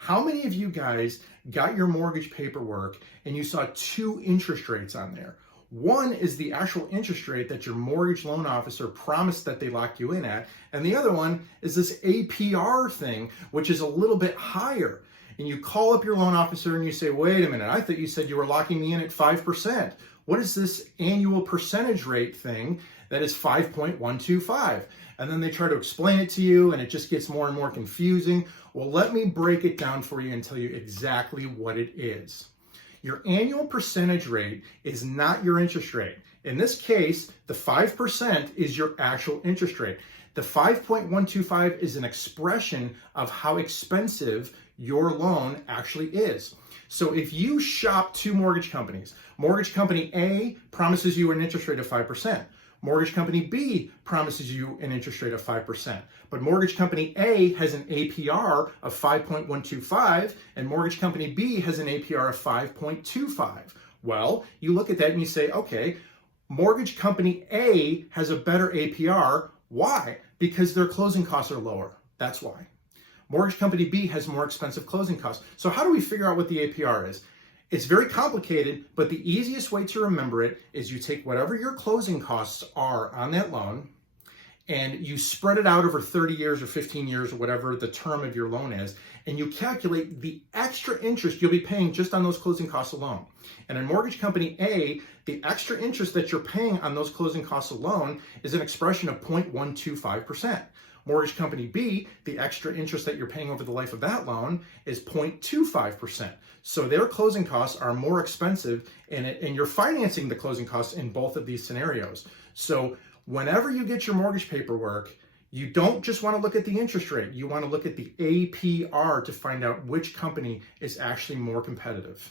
How many of you guys got your mortgage paperwork and you saw two interest rates on there? One is the actual interest rate that your mortgage loan officer promised that they lock you in at, and the other one is this APR thing, which is a little bit higher. And you call up your loan officer and you say, wait a minute, I thought you said you were locking me in at 5%. What is this annual percentage rate thing that is 5.125? And then they try to explain it to you and it just gets more and more confusing. Well, let me break it down for you and tell you exactly what it is. Your annual percentage rate is not your interest rate. In this case, the 5% is your actual interest rate. The 5.125 is an expression of how expensive your loan actually is. So if you shop two mortgage companies, mortgage company A promises you an interest rate of 5%. Mortgage company B promises you an interest rate of 5%, but mortgage company A has an APR of 5.125 and mortgage company B has an APR of 5.25. Well, you look at that and you say, okay, mortgage company A has a better APR. Why? Because their closing costs are lower. That's why. Mortgage company B has more expensive closing costs. So how do we figure out what the APR is? It's very complicated, but the easiest way to remember it is you take whatever your closing costs are on that loan and you spread it out over 30 years or 15 years or whatever the term of your loan is, and you calculate the extra interest you'll be paying just on those closing costs alone. And in mortgage company A, the extra interest that you're paying on those closing costs alone is an expression of 0.125%. Mortgage company B, the extra interest that you're paying over the life of that loan is 0.25%. So their closing costs are more expensive, and you're financing the closing costs in both of these scenarios. So whenever you get your mortgage paperwork, you don't just want to look at the interest rate. You want to look at the APR to find out which company is actually more competitive.